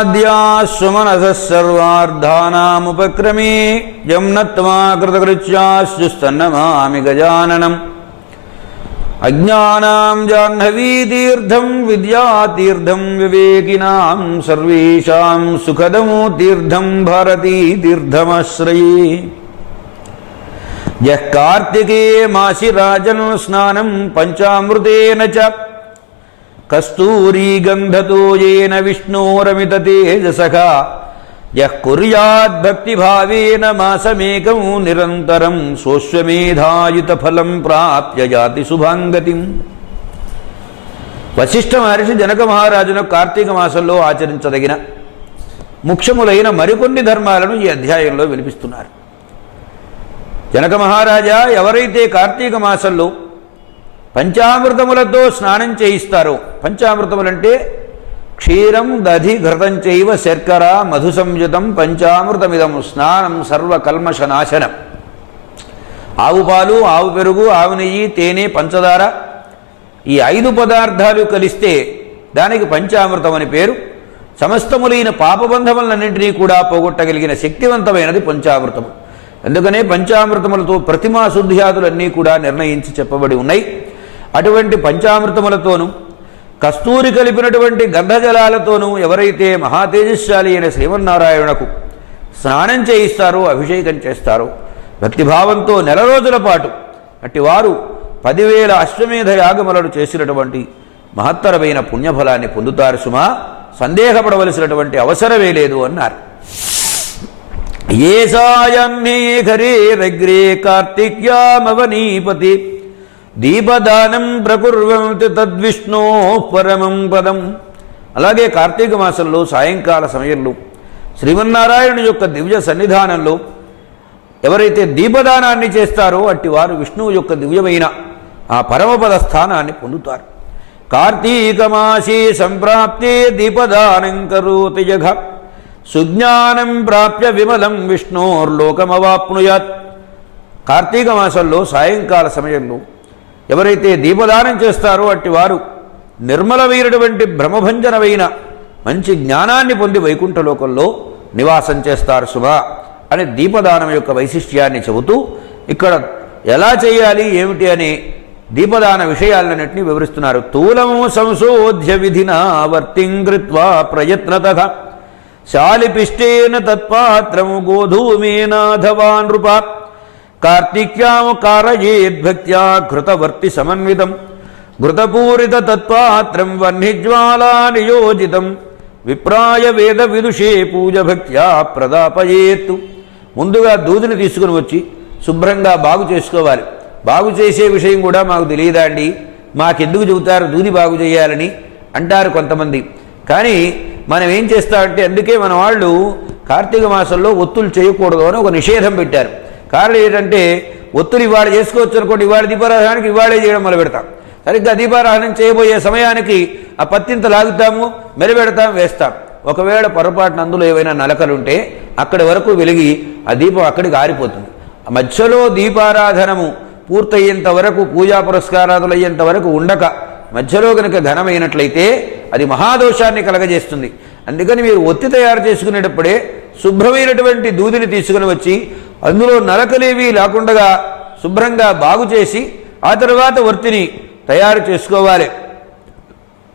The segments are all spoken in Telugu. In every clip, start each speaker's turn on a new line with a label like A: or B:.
A: వాగీశాద్యాశ్వమనసः సర్వార్ధానాముపక్రమే గజాననం అజ్ఞానాం జాహ్నవీతీర్థం విద్యాతీర్థం వివేకినాం సర్వేషాం సుఖదము తీర్థం భారతీతీర్థమాశ్రయే యః కార్తికే మాసి రాజను స్నానం పంచామృతేన చ కస్తూరీగంధతో ఏన విష్ణోరమిత తేజసఖ. యః కుర్యాద్భక్తిభావేన మాసమేకం నిరంతరం సోశ్వమేధాయుత ఫలం ప్రాప్య జాతి శుభాంగతిం. వశిష్ఠ మహర్షి జనక మహారాజును కార్తీక మాసంలో ఆచరించదగిన ముఖ్యములైన మరికొన్ని ధర్మాలను ఈ అధ్యాయంలో వినిపిస్తున్నారు. జనక మహారాజా ఎవరైతే కార్తీక మాసంలో పంచామృతములతో స్నానం చేయిస్తారు. పంచామృతములంటే క్షీరం దధి ఘృతం చైవ శర్కర మధు సంయుతం పంచామృతమిదం స్నానం సర్వకల్మషనాశనం ఆవు పాలు ఆవు పెరుగు ఆవు నెయ్యి తేనె పంచదార ఈ ఐదు పదార్థాలు కలిస్తే దానికి పంచామృతం అని పేరు. సమస్తములైన పాపబంధములన్నింటినీ కూడా పోగొట్టగలిగిన శక్తివంతమైనది పంచామృతము. అందుకనే పంచామృతములతో ప్రతిమా శుద్ధ్యాదులన్నీ కూడా నిర్ణయించి చెప్పబడి ఉన్నాయి. అటువంటి పంచామృతములతోనూ కస్తూరి కలిపినటువంటి గంధజలాలతోనూ ఎవరైతే మహాతేజస్శాలి అయిన శ్రీమన్నారాయణకు స్నానం చేయిస్తారో అభిషేకం చేస్తారో భక్తిభావంతో నెల రోజుల పాటు అట్టి వారు పదివేల అశ్వమేధ యాగములను చేసినటువంటి మహత్తరమైన పుణ్యఫలాన్ని పొందుతారు సుమా. సందేహపడవలసినటువంటి అవసరమే లేదు అన్నారు. ఏ సాయన్నే ఖరేరగ్రే కార్తిక్యామవనీపతి. దీపదానం ప్రకుర్వంతి తద్విష్ణో పరమం పదం. అలాగే కార్తీక మాసంలో సాయంకాల సమయంలో శ్రీమన్నారాయణుని యొక్క దివ్య సన్నిధానంలో ఎవరైతే దీపదానాన్ని చేస్తారో అట్టి వారు విష్ణువు యొక్క దివ్యమైన ఆ పరమపద స్థానాన్ని పొందుతారు. కార్తీక మాసే సంప్రాప్తే దీపదానం కరోతి జఘ. సుజ్ఞానం ప్రాప్య విమలం విష్ణోర్లోకమవాప్నుయాత్. కార్తీక మాసంలో సాయంకాల సమయంలో ఎవరైతే దీపదానం చేస్తారో అట్టి వారు నిర్మలమైనటువంటి భ్రమభంజనమైన మంచి జ్ఞానాన్ని పొంది వైకుంఠలోకంలో నివాసం చేస్తారు శుభ అని దీపదానం యొక్క వైశిష్ట్యాన్ని చెబుతూ ఇక్కడ ఎలా చేయాలి ఏమిటి అని దీపదాన విషయాలన్నింటినీ వివరిస్తున్నారు. తూలము సంశోధ్య విధిన వర్తింగృత్వా ప్రయత్నత శాలిపిష్టేన తత్పాత్రము గోధూమేనాథవా నృప కార్తిక్యాముకారయేద్భక్త్యా ఘృతవర్తి సమన్వితం ఘృతపూరిత తత్పాత్రం వహ్నిజ్వాలా నియోజితం విప్రాయ వేద విదుషే పూజ భక్త్యా ప్రదాపయేత్తు ముందుగా దూదిని తీసుకుని వచ్చి శుభ్రంగా బాగు చేసుకోవాలి. బాగు చేసే విషయం కూడా మాకు తెలియదా అండి? మాకెందుకు చెబుతారు దూది బాగు చేయాలని అంటారు కొంతమంది. కానీ మనం ఏం చేస్తామంటే అందుకే మన వాళ్ళు కార్తీక మాసంలో ఒత్తులు చేయకూడదు అని ఒక నిషేధం పెట్టారు. కారణం ఏంటంటే ఒత్తులు ఇవాళ చేసుకోవచ్చు అనుకోండి ఇవాళ దీపారాధనానికి ఇవాళే చేయడం మొదలు పెడతాం సరిగ్గా దీపారాధన చేయబోయే సమయానికి ఆ పత్తింత లాగుతాము మెరబెడతాం వేస్తాం. ఒకవేళ పొరపాటున అందులో ఏవైనా నలకలుంటే అక్కడి వరకు వెలిగి ఆ దీపం అక్కడికి ఆరిపోతుంది. మధ్యలో దీపారాధనము పూర్తయ్యేంత వరకు పూజా పురస్కారాదులు అయ్యేంత వరకు ఉండక మధ్యలో కనుక ఘనమైనట్లయితే అది మహాదోషాన్ని కలగజేస్తుంది. అందుకని మీరు ఒత్తి తయారు చేసుకునేటప్పుడే శుభ్రమైనటువంటి దూదిని తీసుకుని వచ్చి అందులో నరకలేవి లేకుండా శుభ్రంగా బాగు చేసి ఆ తర్వాత వర్తిని తయారు చేసుకోవాలి.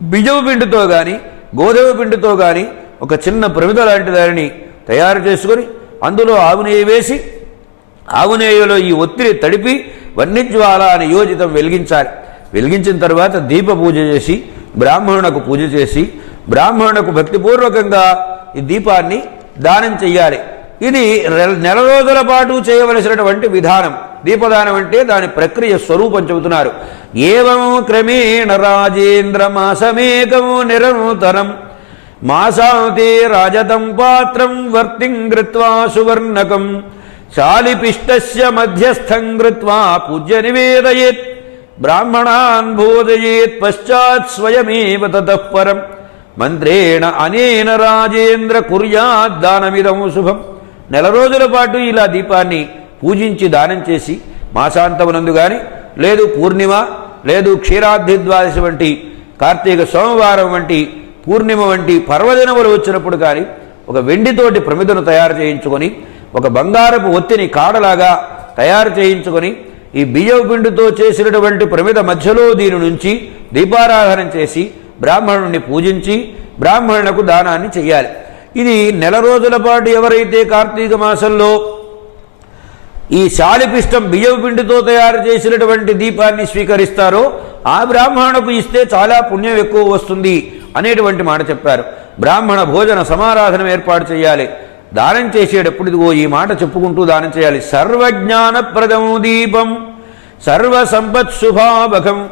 A: బియ్యపు పిండితో కానీ గోధుమ పిండితో కానీ ఒక చిన్న ప్రమిద లాంటి దానిని తయారు చేసుకొని అందులో ఆవునేయి వేసి ఆవునేయలో ఈ ఒత్తిడి తడిపి వన్నిజ్వాల నియోజితం వెలిగించాలి. వెలిగించిన తర్వాత దీప పూజ చేసి బ్రాహ్మణునకు పూజ చేసి బ్రాహ్మణునకు భక్తిపూర్వకంగా ఈ దీపాన్ని దానం చెయ్యాలి. ఇది నెల రోజుల పాటు చేయవలసినటువంటి విధానం. దీపదానం అంటే దాని ప్రక్రియ స్వరూపం చెబుతున్నారు. ఏవం క్రమేణ రాజేంద్ర మాసమేకము నిరంతరం. మాసాంతే రాజతం పాత్రం వర్తిం కృత్వా సువర్ణకం. శాలిపిష్టస్య మధ్యస్థం కృత్వా పూజ్య నివేదయేత్. బ్రాహ్మణాన్ బోధయేత్ పశ్చాత్ స్వయమేవ తతఃపరం మంత్రేణ అనేన రాజేంద్ర కుర్యాద్ దానమిదం శుభం. నెల రోజుల పాటు ఇలా దీపాన్ని పూజించి దానం చేసి మాసాంతమునందు కానీ లేదు పూర్ణిమ లేదు క్షీరాద్రిద్వాదశి వంటి కార్తీక సోమవారం వంటి పూర్ణిమ వంటి పర్వదినములు వచ్చినప్పుడు కానీ ఒక వెండితోటి ప్రమిదను తయారు చేయించుకొని ఒక బంగారపు ఒత్తిని కాడలాగా తయారు చేయించుకొని ఈ బియ్యపు పిండితో చేసినటువంటి ప్రమిద మధ్యలో దీని నుంచి దీపారాధన చేసి బ్రాహ్మణుని పూజించి బ్రాహ్మణులకు దానాన్ని చేయాలి ఇది నెల రోజుల పాటు ఎవరైతే కార్తీక మాసంలో ఈ శాలిపిష్టం బియ్యం పిండితో తయారు చేసినటువంటి దీపాన్ని స్వీకరిస్తారో ఆ బ్రాహ్మణుకు ఇస్తే చాలా పుణ్యం ఎక్కువ వస్తుంది అనేటువంటి మాట చెప్పారు. బ్రాహ్మణ భోజన సమారాధన ఏర్పాటు చేయాలి. దానం చేసేటప్పుడు ఇదిగో ఈ మాట చెప్పుకుంటూ దానం చేయాలి. సర్వజ్ఞానప్రదం దీపం సర్వ సంపత్ శుభాభగం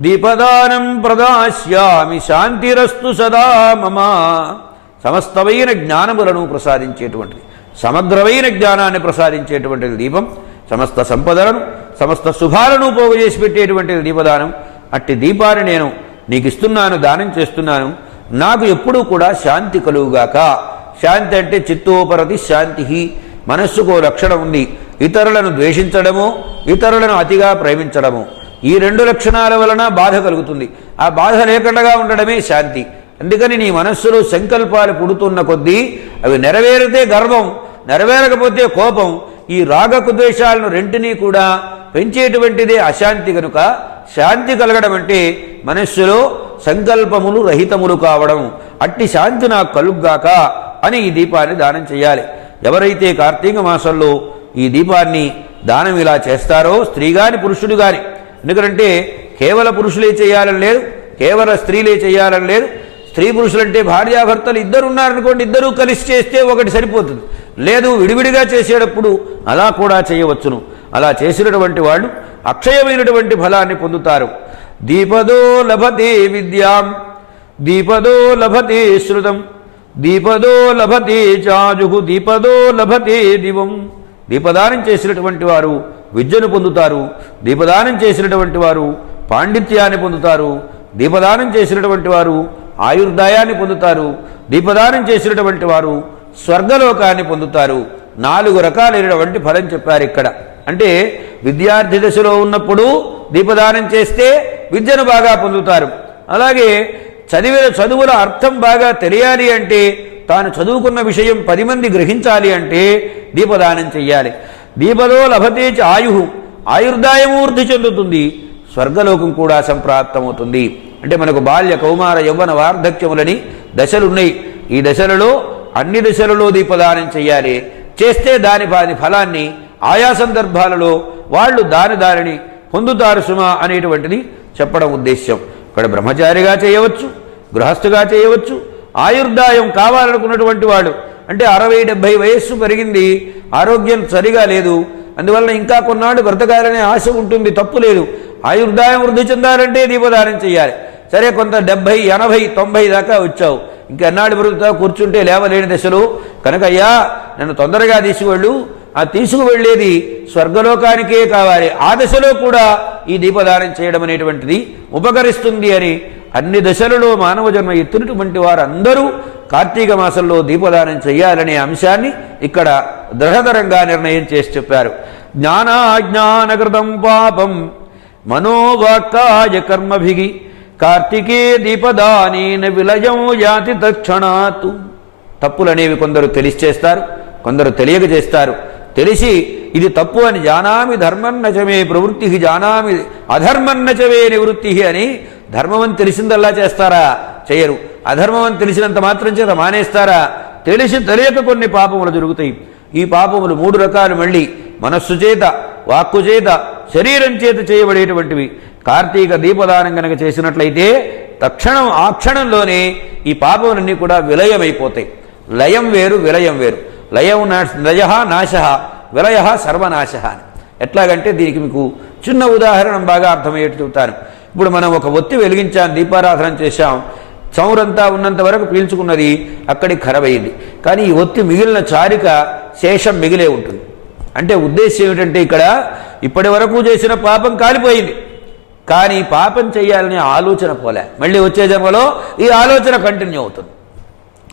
A: దీపదానం ప్రదాస్యామి శాంతిరస్తు సదా మమ. సమస్తమైన జ్ఞానములను ప్రసాదించేటువంటిది. సమగ్రమైన జ్ఞానాన్ని ప్రసాదించేటువంటిది దీపం సమస్త సంపదలను సమస్త శుభాలను పోగుచేసి పెట్టేటువంటిది దీపదానం. అట్టి దీపాన్ని నేను నీకు ఇస్తున్నాను దానం చేస్తున్నాను. నాకు ఎప్పుడూ కూడా శాంతి కలుగుగాక. శాంతి అంటే చిత్తోపరతి శాంతి మనస్సుకు లక్షణం ఉంది. ఇతరులను ద్వేషించడము ఇతరులను అతిగా ప్రేమించడము. ఈ రెండు లక్షణాల వలన బాధ కలుగుతుంది. ఆ బాధ లేకుండా ఉండడమే శాంతి. అందుకని నీ మనస్సులో సంకల్పాలు పుడుతున్న కొద్దీ అవి నెరవేరితే గర్వం నెరవేరకపోతే కోపం. ఈ రాగకు ద్వేషాలను రెంటినీ కూడా పెంచేటువంటిదే అశాంతి కనుక శాంతి కలగడం అంటే మనస్సులో సంకల్పములు రహితములు కావడం. అట్టి శాంతి నాకు కలుగ్గాక అని ఈ దీపాన్ని దానం చేయాలి. ఎవరైతే కార్తీక మాసంలో ఈ దీపాన్ని దానం ఇలా చేస్తారో స్త్రీ గాని పురుషుడు గాని. ఎందుకంటే కేవల పురుషులే చేయాలని లేదు కేవల స్త్రీలే చేయాలని లేదు స్త్రీ పురుషులంటే భార్యాభర్తలు ఇద్దరు ఉన్నారనుకోండి ఇద్దరూ కలిసి చేస్తే ఒకటి సరిపోతుంది. లేదు విడివిడిగా చేసేటప్పుడు అలా కూడా చేయవచ్చును. అలా చేసినటువంటి వాళ్ళు అక్షయమైనటువంటి ఫలాన్ని పొందుతారు. దీపదో లభతి విద్యాం దీపదో లభతి శృతం దీపదో లభతి చాజుహు దీపదో లభతి దివం. దీపదానం చేసినటువంటి వారు విద్యను పొందుతారు. దీపదానం చేసినటువంటి వారు పాండిత్యాన్ని పొందుతారు. దీపదానం చేసినటువంటి వారు ఆయుర్దాయాన్ని పొందుతారు దీపదానం చేసినటువంటి వారు స్వర్గలోకాన్ని పొందుతారు. నాలుగు రకాలైనటువంటి ఫలం చెప్పారు ఇక్కడ. అంటే విద్యార్థి దశలో ఉన్నప్పుడు దీపదానం చేస్తే విద్యను బాగా పొందుతారు. అలాగే చదివిన చదువుల అర్థం బాగా తెలియాలి అంటే తాను చదువుకున్న విషయం పది మంది గ్రహించాలి అంటే దీపదానం చెయ్యాలి. దీపలో లభతే చ ఆయు ఆయుర్దాయము వృద్ధి చెందుతుంది. స్వర్గలోకం కూడా సంప్రాప్తమవుతుంది. అంటే మనకు బాల్య కౌమార యవ్వన వార్ధక్యములని దశలున్నాయి. ఈ దశలలో అన్ని దశలలో దీపదానం చేయాలి. చేస్తే దాని దాని ఫలాన్ని ఆయా సందర్భాలలో వాళ్ళు దాని దానిని పొందుతారు సుమా అనేటువంటిది చెప్పడం ఉద్దేశ్యం. ఇక్కడ బ్రహ్మచారిగా చేయవచ్చు గృహస్థుగా చేయవచ్చు ఆయుర్దాయం కావాలనుకున్నటువంటి వాడు. అంటే అరవై డెబ్భై వయస్సు పెరిగింది ఆరోగ్యం సరిగా లేదు. అందువలన ఇంకా కొన్నాళ్ళు బ్రతకాలనే ఆశ ఉంటుంది తప్పు లేదు. ఆయుర్దాయం వృద్ధి చెందాలంటే దీపదానం చేయాలి. సరే కొంత డెబ్భై ఎనభై తొంభై దాకా వచ్చావు. ఇంకెన్నాడు బ్రతుకుతావు? కూర్చుంటే లేవలేని దశలో. కనుకయ్యా నన్ను తొందరగా తీసుకువెళ్ళు. ఆ తీసుకువెళ్ళేది స్వర్గలోకానికే కావాలి. ఆ దశలో కూడా ఈ దీపదానం చేయడం అనేటువంటిది ఉపకరిస్తుంది అని అన్ని దశలలో మానవ జన్మ ఎత్తినటువంటి వారందరూ కార్తీక మాసంలో దీపదానం చేయాలనే అంశాన్ని ఇక్కడ దృఢతరంగా నిర్ణయం చేసి చెప్పారు. జ్ఞానాజ్ఞానకృతం పాపం మనోవాక్కాయ కర్మభిగి కార్తికే దీపదానేన విలయం యాతి తక్షణాత్ తప్పులనేవి కొందరు తెలిసి చేస్తారు కొందరు తెలియక చేస్తారు తెలిసి ఇది తప్పు అని జానామి ధర్మన్నచమే ప్రవృత్తి జానామి అధర్మన్నచమే నివృత్తి అని ధర్మం అని తెలిసిందల్లా చేస్తారా? చేయరు. అధర్మం అని తెలిసినంత మాత్రం చేత మానేస్తారా? తెలిసి తెలియక కొన్ని పాపములు జరుగుతాయి. ఈ పాపములు మూడు రకాలు మళ్ళీ మనస్సు చేత వాక్కు చేత శరీరం చేత చేయబడేటువంటివి. కార్తీక దీపదానం కనుక చేసినట్లయితే తక్షణం ఆ క్షణంలోనే ఈ పాపములన్నీ కూడా విలయమైపోతాయి. లయం వేరు విలయం వేరు. లయం లయ నాశ విలయ సర్వనాశ అని. ఎట్లాగంటే దీనికి మీకు చిన్న ఉదాహరణ బాగా అర్థమయ్యేట్టు చెబుతాను. ఇప్పుడు మనం ఒక ఒత్తి వెలిగించాం దీపారాధన చేశాం చౌరంతా ఉన్నంత వరకు పీల్చుకున్నది అక్కడికి ఖరాబ్ అయింది కానీ ఈ ఒత్తి మిగిలిన చారిక శేషం మిగిలే ఉంటుంది. అంటే ఉద్దేశం ఏమిటంటే ఇక్కడ ఇప్పటి వరకు చేసిన పాపం కాలిపోయింది. కానీ పాపం చేయాలనే ఆలోచన పోలే. మళ్ళీ వచ్చే జన్మలో ఈ ఆలోచన కంటిన్యూ అవుతుంది.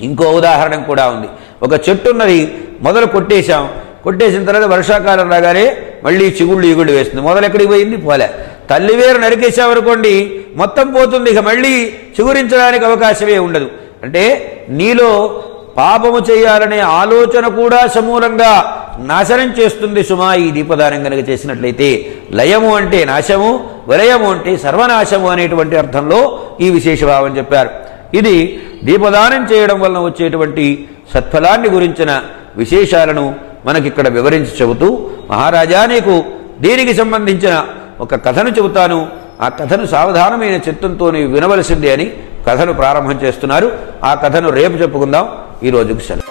A: ఇంకో ఉదాహరణ కూడా ఉంది. ఒక చెట్టు ఉన్నది మొదలు కొట్టేశాం. కొట్టేసిన తర్వాత వర్షాకాలం రాగానే మళ్ళీ చిగుళ్ళు ఇగుళ్ళు వేస్తుంది. మొదలు ఎక్కడికి పోయింది? పోలే. తల్లి వేరు నరికేసామనుకోండి మొత్తం పోతుంది. ఇక మళ్ళీ చిగురించడానికి అవకాశమే ఉండదు. అంటే నీలో పాపము చేయాలనే ఆలోచన కూడా సమూలంగా నాశనం చేస్తుంది సుమా. ఈ దీపదానం కనుక చేసినట్లయితే లయము అంటే నాశము వలయము అంటే సర్వనాశము అనేటువంటి అర్థంలో ఈ విశేషభావం చెప్పారు. ఇది దీపదానం చేయడం వలన వచ్చేటువంటి సత్ఫలాన్ని గురించిన విశేషాలను మనకిక్కడ వివరించి చెబుతూ మహారాజా నీకు దీనికి సంబంధించిన ఒక కథను చెబుతాను. ఆ కథను సావధానమైన చిత్తంతో నీవు వినవలసిందే అని కథను ప్రారంభం చేస్తున్నారు. ఆ కథను రేపు చెప్పుకుందాం. ఈ సెలవు.